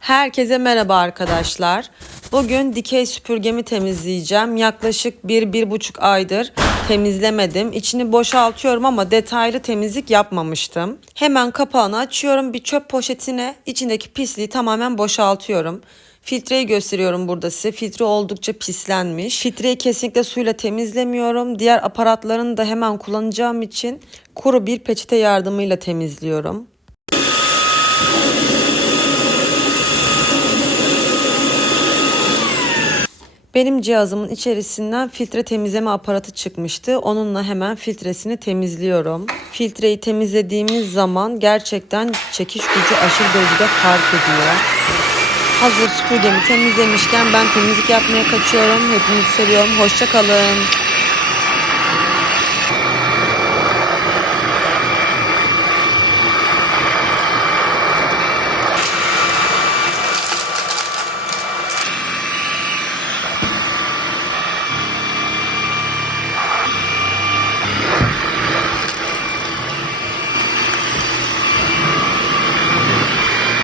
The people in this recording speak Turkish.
Herkese merhaba arkadaşlar. Bugün dikey süpürgemi temizleyeceğim. Yaklaşık 1-1,5 aydır temizlemedim. İçini boşaltıyorum ama detaylı temizlik yapmamıştım. Hemen kapağını açıyorum. Bir çöp poşetine içindeki pisliği tamamen boşaltıyorum. Filtreyi gösteriyorum burada size. Filtre oldukça pislenmiş. Filtreyi kesinlikle suyla temizlemiyorum. Diğer aparatlarını da hemen kullanacağım için kuru bir peçete yardımıyla temizliyorum. Benim cihazımın içerisinden filtre temizleme aparatı çıkmıştı. Onunla hemen filtresini temizliyorum. Filtreyi temizlediğimiz zaman gerçekten çekiş gücü aşırı derecede fark ediyor. Hazır süpürgemi temizlemişken ben temizlik yapmaya kaçıyorum. Hepinizi seviyorum. Hoşça kalın.